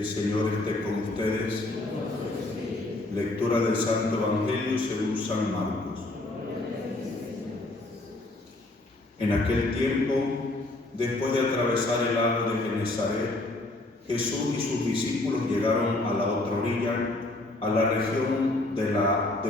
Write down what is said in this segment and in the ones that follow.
El Señor esté con ustedes. Lectura del Santo Evangelio según San Marcos. En aquel tiempo, después de atravesar el lago de Genesaret, Jesús y sus discípulos llegaron a la otra orilla, a la región de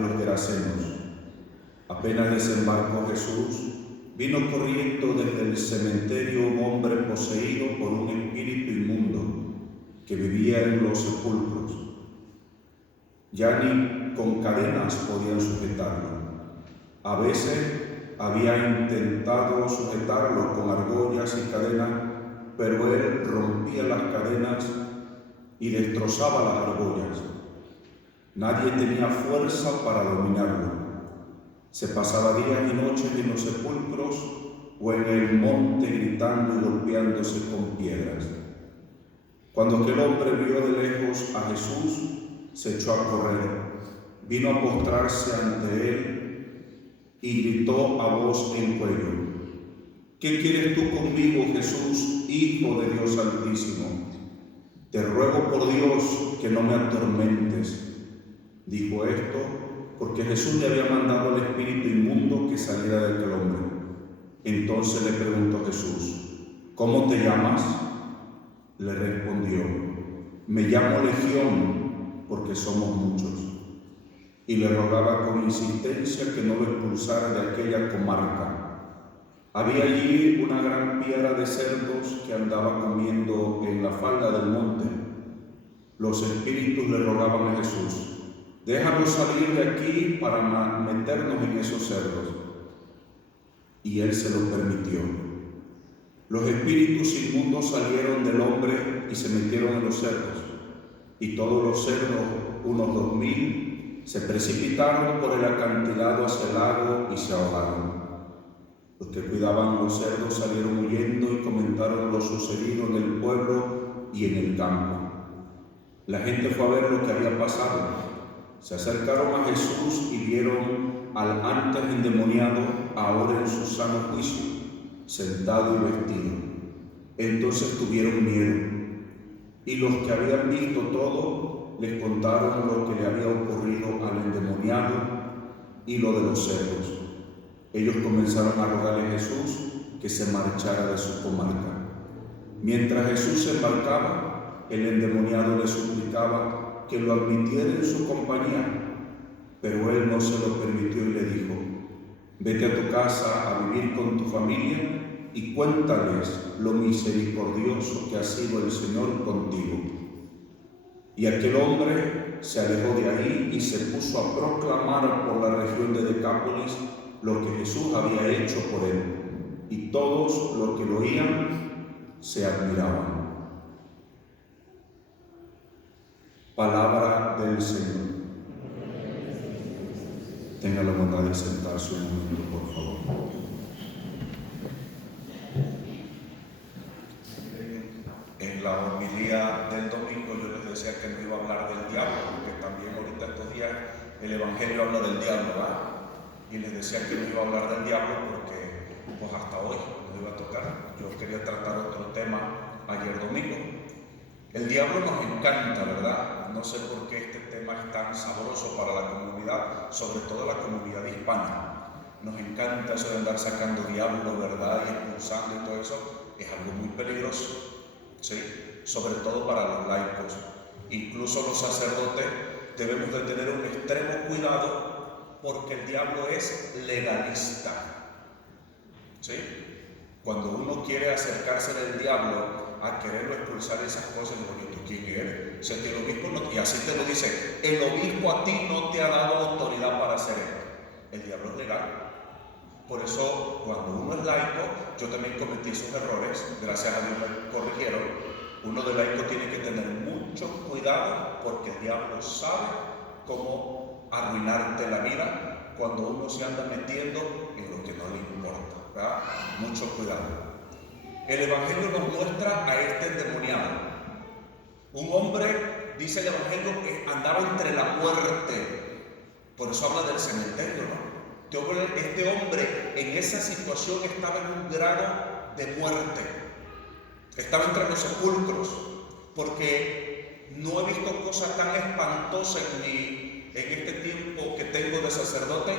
los Gerasenos. Apenas desembarcó Jesús, vino corriendo desde el cementerio un hombre poseído por un espíritu inmundo que vivía en los sepulcros. Ya ni con cadenas podían sujetarlo. A veces había intentado sujetarlo con argollas y cadenas, pero él rompía las cadenas y destrozaba las argollas. Nadie tenía fuerza para dominarlo. Se pasaba días y noches en los sepulcros o en el monte gritando y golpeándose con piedras. Cuando aquel hombre vio de lejos a Jesús, se echó a correr, vino a postrarse ante él y gritó a voz en cuello: ¿Qué quieres tú conmigo, Jesús, Hijo de Dios Altísimo? Te ruego por Dios que no me atormentes. Dijo esto porque Jesús le había mandado al espíritu inmundo que saliera de aquel hombre. Entonces le preguntó Jesús: ¿Cómo te llamas? Le respondió: Me llamo Legión, porque somos muchos. Y le rogaba con insistencia que no lo expulsara de aquella comarca. Había allí una gran piedra de cerdos que andaba comiendo en la falda del monte. Los espíritus le rogaban a Jesús: Déjanos salir de aquí para meternos en esos cerdos. Y él se lo permitió. Los espíritus inmundos salieron del hombre y se metieron en los cerdos. Y todos los cerdos, unos 2000, se precipitaron por el acantilado hacia el lago y se ahogaron. Los que cuidaban los cerdos salieron huyendo y comentaron lo sucedido en el pueblo y en el campo. La gente fue a ver lo que había pasado. Se acercaron a Jesús y vieron al antes endemoniado, ahora en su sano juicio, sentado y vestido. Entonces tuvieron miedo. Y los que habían visto todo les contaron lo que le había ocurrido al endemoniado y lo de los cerdos. Ellos comenzaron a rogarle a Jesús que se marchara de su comarca. Mientras Jesús se embarcaba, el endemoniado le suplicaba que lo admitiera en su compañía, pero él no se lo permitió y le dijo: Vete a tu casa a vivir con tu familia y cuéntales lo misericordioso que ha sido el Señor contigo. Y aquel hombre se alejó de ahí y se puso a proclamar por la región de Decápolis lo que Jesús había hecho por él, y todos los que lo oían se admiraban. Palabra del Señor. Tenga la bondad de sentarse un momento, por favor. En la homilía del domingo yo les decía que no iba a hablar del diablo, porque también ahorita estos días el Evangelio habla del diablo, ¿verdad? Y les decía que no iba a hablar del diablo porque pues hasta hoy no iba a tocar. Yo quería tratar otro tema ayer domingo. El diablo nos encanta, ¿verdad? No sé por qué este tema es tan sabroso para la comunidad, sobre todo la comunidad hispana. Nos encanta eso de andar sacando diablos, ¿verdad? Y expulsando y todo eso. Es algo muy peligroso, ¿sí? Sobre todo para los laicos. Incluso los sacerdotes debemos de tener un extremo cuidado porque el diablo es legalista, ¿sí? Cuando uno quiere acercarse del diablo a quererlo expulsar esas cosas, oye, ¿tú quién eres? O sea, que el obispo no, y así te lo dice, el obispo a ti no te ha dado autoridad para hacer esto. El diablo es legal. Por eso, cuando uno es laico, yo también cometí esos errores, gracias a Dios me corrigieron. Uno de laico tiene que tener mucho cuidado porque el diablo sabe cómo arruinarte la vida cuando uno se anda metiendo en lo que no le importa, ¿verdad? Mucho cuidado. El Evangelio nos muestra a este endemoniado. Un hombre, dice el Evangelio, que andaba entre la muerte. Por eso habla del cementerio, ¿no? Este hombre en esa situación estaba en un grado de muerte. Estaba entre los sepulcros. Porque no he visto cosa tan espantosa en este tiempo que tengo de sacerdote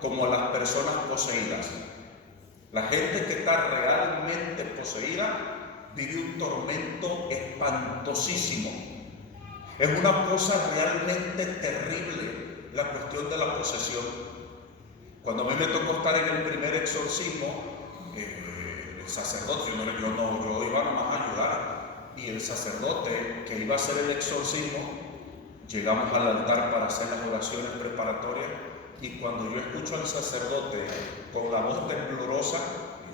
como las personas poseídas. La gente que está realmente poseída vive un tormento espantosísimo. Es una cosa realmente terrible la cuestión de la posesión. Cuando a mí me tocó estar en el primer exorcismo, el sacerdote, yo iba nomás a ayudar, y el sacerdote que iba a hacer el exorcismo, llegamos al altar para hacer las oraciones preparatorias, y cuando yo escucho al sacerdote con la voz temblorosa,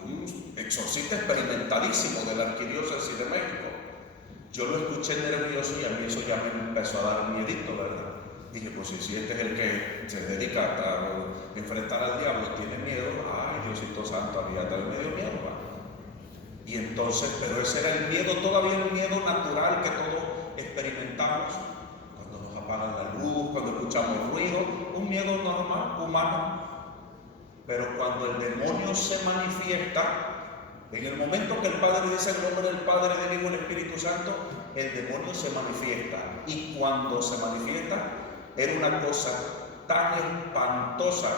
un exorcista experimentadísimo de la Arquidiócesis de México, yo lo escuché nervioso y a mí eso ya me empezó a dar miedito, ¿verdad? Dije, pues si este es el que se dedica a enfrentar al diablo, tiene miedo, ay, Diosito Santo, a mí ya también me dio miedo, ¿va? Y entonces, pero ese era el miedo, todavía un miedo natural que todos experimentamos cuando nos apagan la luz, cuando escuchamos ruido, un miedo normal, humano. Pero cuando el demonio se manifiesta, en el momento que el Padre dice el nombre del Padre, del Hijo y del Espíritu Santo, el demonio se manifiesta. Y cuando se manifiesta, era una cosa tan espantosa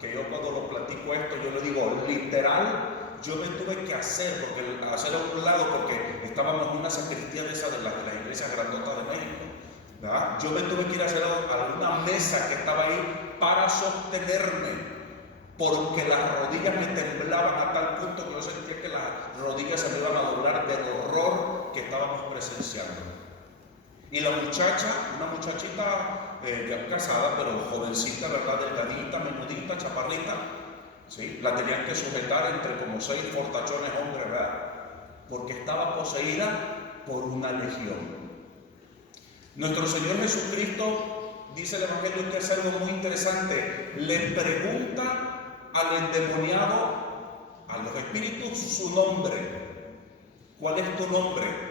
que yo cuando lo platico esto, yo le digo, literal, yo me tuve que hacer a un lado, porque estábamos en una sacristía de esas de las iglesias grandotas de México, ¿verdad? Yo me tuve que ir a hacer a una mesa que estaba ahí para sostenerme, porque las rodillas me temblaban a tal punto que yo sentía que las rodillas se me iban a doblar del horror que estábamos presenciando. Y la muchacha, una muchachita ya casada, pero jovencita, ¿verdad? Delgadita, menudita, chaparrita, ¿sí? La tenían que sujetar entre como 6 fortachones hombres, ¿verdad? Porque estaba poseída por una legión. Nuestro Señor Jesucristo, dice el Evangelio, que es algo muy interesante, le pregunta al endemoniado, a los espíritus, su nombre. ¿Cuál es tu nombre?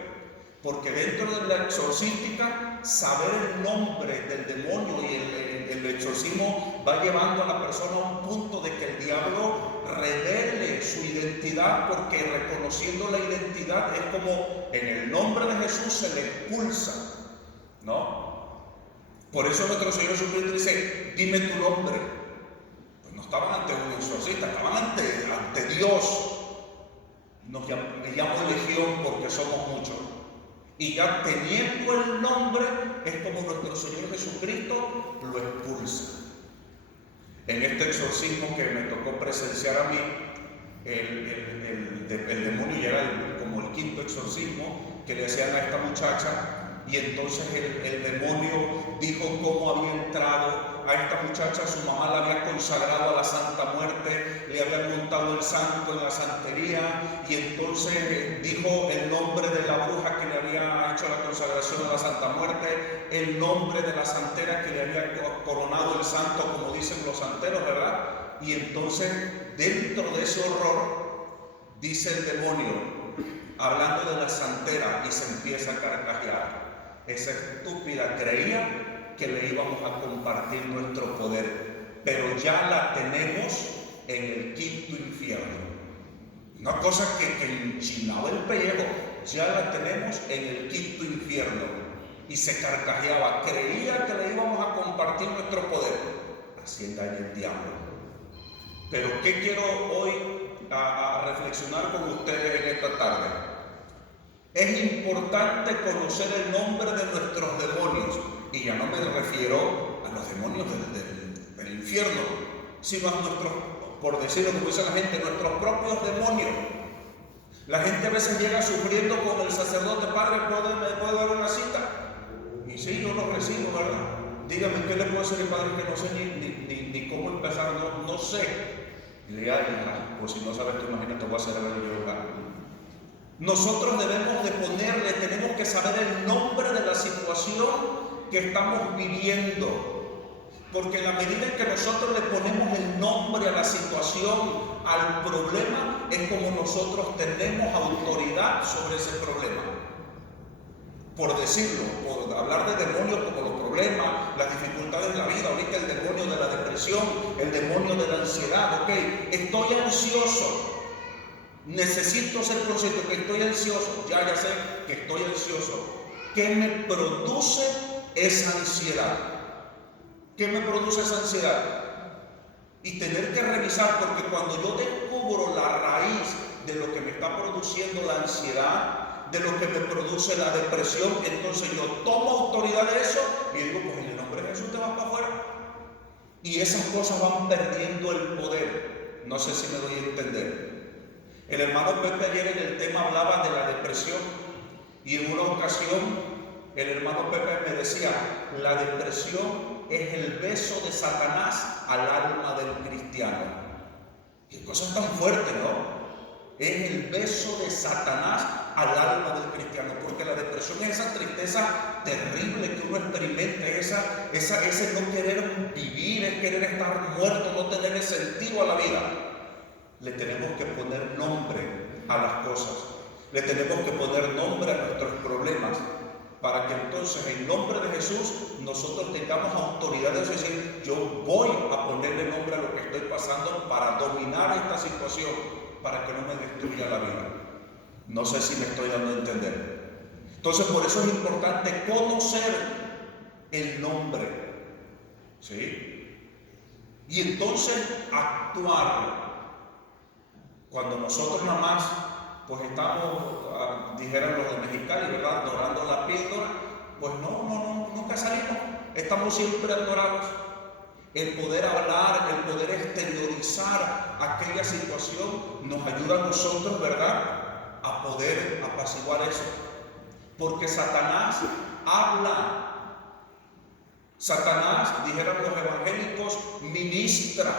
Porque dentro de la exorcística, saber el nombre del demonio y el exorcismo va llevando a la persona a un punto de que el diablo revele su identidad, porque reconociendo la identidad es como en el nombre de Jesús se le expulsa, ¿no? Por eso nuestro Señor Jesucristo dice, dime tu nombre. Pues no estaban ante un exorcista, estaban ante Dios. Me llamo Legión porque somos muchos. Y ya teniendo el nombre, es como nuestro Señor Jesucristo lo expulsa. En este exorcismo que me tocó presenciar a mí, el demonio ya era como el quinto exorcismo que le hacían a esta muchacha. Y entonces el demonio dijo cómo había entrado a esta muchacha. Su mamá la había consagrado a la Santa Muerte, le había montado el santo en la santería, y entonces dijo el nombre de la bruja que le había hecho la consagración a la Santa Muerte, el nombre de la santera que le había coronado el santo, como dicen los santeros, ¿verdad? Y entonces, dentro de ese horror, dice el demonio, hablando de la santera, y se empieza a carcajear. Esa estúpida creía que le íbamos a compartir nuestro poder, pero ya la tenemos en el quinto infierno. Una cosa que enchinaba el pellejo, ya la tenemos en el quinto infierno. Y se carcajeaba, creía que le íbamos a compartir nuestro poder. Así engaña el diablo. Pero ¿qué quiero hoy a reflexionar con ustedes en esta tarde? Es importante conocer el nombre de nuestros demonios, y ya no me refiero a los demonios del infierno, sino a nuestros, por decirlo como dice la gente, nuestros propios demonios. La gente a veces llega sufriendo con el sacerdote, padre, ¿me puede dar una cita? Y sí, yo lo recibo, ¿verdad? Dígame, ¿qué le puedo decir al padre que no sé ni cómo empezar? No sé. Y le digo, pues si no sabes tú, imagínate, voy a hacer algo yo, ¿verdad? Nosotros debemos de tenemos que saber el nombre de la situación que estamos viviendo, porque en la medida en que nosotros le ponemos el nombre a la situación, al problema, es como nosotros tenemos autoridad sobre ese problema. Por decirlo, por hablar de demonios como los problemas, las dificultades de la vida, ahorita el demonio de la depresión, el demonio de la ansiedad, ok, estoy ansioso. Necesito ser consciente que estoy ansioso, ya sé que estoy ansioso. ¿qué me produce esa ansiedad? ¿Qué me produce esa ansiedad? Y tener que revisar, porque cuando yo descubro la raíz de lo que me está produciendo la ansiedad, de lo que me produce la depresión, entonces yo tomo autoridad de eso y digo, pues en el nombre de Jesús te vas para afuera. Y esas cosas van perdiendo el poder. No sé si me doy a entender. El hermano Pepe ayer en el tema hablaba de la depresión, y en una ocasión el hermano Pepe me decía, la depresión es el beso de Satanás al alma del cristiano. Qué cosa tan fuerte, ¿no? Es el beso de Satanás al alma del cristiano, porque la depresión es esa tristeza terrible que uno experimenta, ese no querer vivir, es querer estar muerto, no tener sentido a la vida. Le tenemos que poner nombre a las cosas, le tenemos que poner nombre a nuestros problemas, para que entonces en nombre de Jesús nosotros tengamos autoridad de decir, yo voy a ponerle nombre a lo que estoy pasando para dominar esta situación, para que no me destruya la vida. No sé si me estoy dando a entender. Entonces por eso es importante conocer el nombre, ¿sí? Y entonces actuar. Cuando nosotros nada más pues estamos, dijeron los de Mexicali, ¿verdad?, dorando la píldora, pues nunca salimos, estamos siempre atorados. El poder hablar, el poder exteriorizar aquella situación nos ayuda a nosotros, ¿verdad?, a poder apaciguar eso. Porque Satanás habla. Satanás, dijeron los evangélicos, ministra,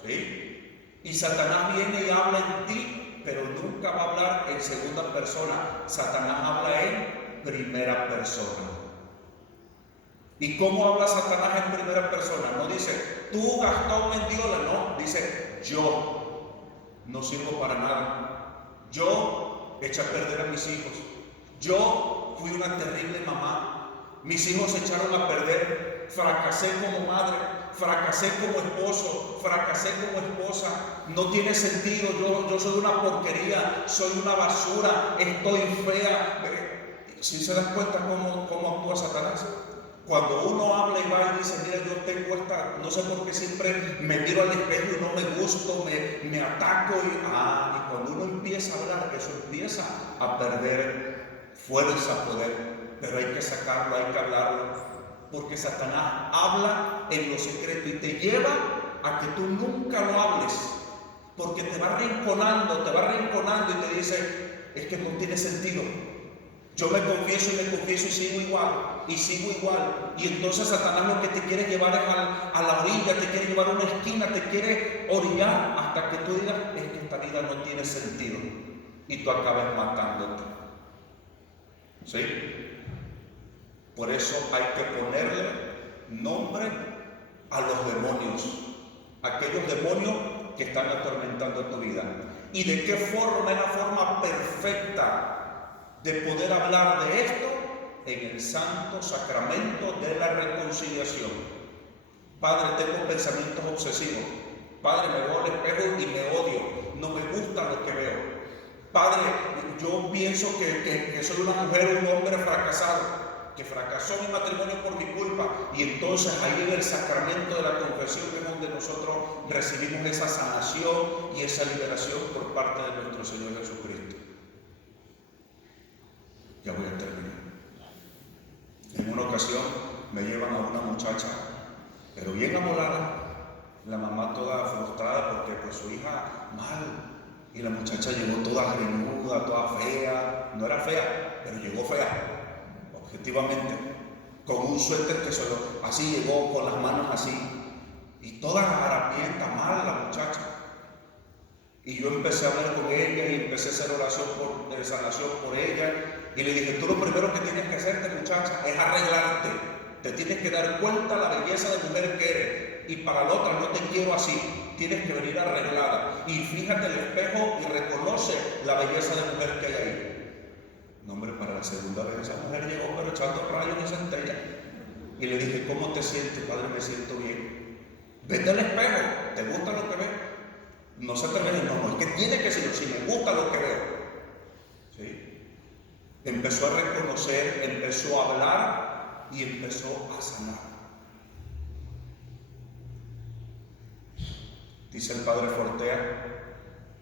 ¿sí? Y Satanás viene y habla en ti, pero nunca va a hablar en segunda persona. Satanás habla en primera persona. ¿Y cómo habla Satanás en primera persona? No dice, tú Gastón Mendiola, no, dice, yo no sirvo para nada. Yo eché a perder a mis hijos. Yo fui una terrible mamá. Mis hijos se echaron a perder. Fracasé como madre, fracasé como esposo, fracasé como esposa. No tiene sentido, yo soy una porquería, soy una basura, estoy fea. ¿Sí se dan cuenta cómo actúa Satanás? Cuando uno habla y va y dice, mira, yo tengo no sé por qué siempre me miro al espejo y no me gusto, me ataco y cuando uno empieza a hablar, eso empieza a perder fuerza, poder, pero hay que sacarlo, hay que hablarlo. Porque Satanás habla en lo secreto y te lleva a que tú nunca lo hables, porque te va arrinconando y te dice, es que no tiene sentido. Yo me confieso y sigo igual, y entonces Satanás lo que te quiere llevar es a la orilla, te quiere llevar a una esquina, te quiere orillar hasta que tú digas, es que esta vida no tiene sentido, y tú acabas matándote. ¿Sí? Por eso hay que ponerle nombre a los demonios, aquellos demonios que están atormentando tu vida. ¿Y de qué forma? Es la forma perfecta de poder hablar de esto en el santo sacramento de la reconciliación. Padre, tengo pensamientos obsesivos. Padre, me veo al espejo y me odio. No me gusta lo que veo. Padre, yo pienso que soy una mujer o un hombre fracasado, que fracasó mi matrimonio por mi culpa, y entonces ahí en el sacramento de la confesión es donde nosotros recibimos esa sanación y esa liberación por parte de nuestro Señor Jesucristo. Ya voy a terminar. En una ocasión me llevan a una muchacha, pero bien amolada, la mamá toda frustrada porque pues su hija mal, y la muchacha llegó toda greñuda, toda fea, no era fea, pero llegó fea. Objetivamente, con un suéter que así llegó, con las manos así, y toda harapienta, mal la muchacha. Y yo empecé a hablar con ella y empecé a hacer oración de sanación por ella, y le dije, tú lo primero que tienes que hacerte, muchacha, es arreglarte. Te tienes que dar cuenta de la belleza de mujer que eres, y para la otra no te quiero así, tienes que venir arreglada, y fíjate en el espejo y reconoce la belleza de mujer que hay ahí. No, hombre, para la segunda vez esa mujer llegó pero echando rayos y centellas. Y le dije, ¿cómo te sientes? Padre, me siento bien. Vete al espejo, ¿te gusta lo que ves? No se te ve, no, es que tiene que ser, si me gusta lo que veo. ¿Sí? Empezó a reconocer, empezó a hablar y empezó a sanar. Dice el padre Fortea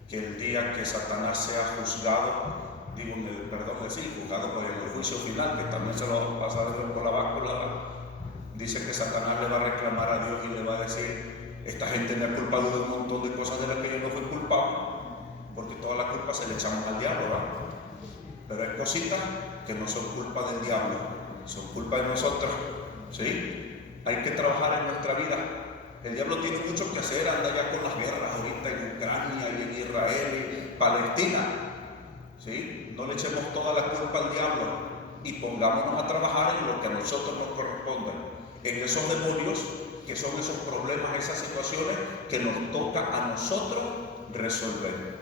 que el día que Satanás sea juzgado, juzgado por el juicio final, que también se lo va a pasar por la báscula, dice que Satanás le va a reclamar a Dios y le va a decir: esta gente me ha culpado de un montón de cosas de las que yo no fui culpado, porque toda la culpa se le echamos al diablo, ¿verdad? Pero hay cositas que no son culpa del diablo, son culpa de nosotros, ¿sí? Hay que trabajar en nuestra vida. El diablo tiene mucho que hacer, anda ya con las guerras ahorita en Ucrania y en Israel y Palestina, ¿sí? No le echemos toda la culpa al diablo y pongámonos a trabajar en lo que a nosotros nos corresponde, en esos demonios que son esos problemas, esas situaciones que nos toca a nosotros resolver.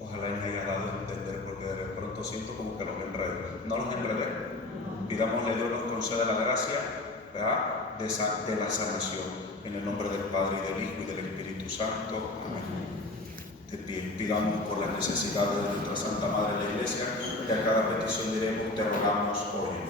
Ojalá me haya dado a entender, porque de pronto siento como que los enredé. No los enredé. Pidámosle a Dios nos conceda la gracia, ¿verdad?, de la sanación. En el nombre del Padre, y del Hijo, y del Espíritu Santo. Amén. De pie, pidamos por las necesidades de nuestra Santa Madre la Iglesia, que a cada petición diremos: te rogamos hoy.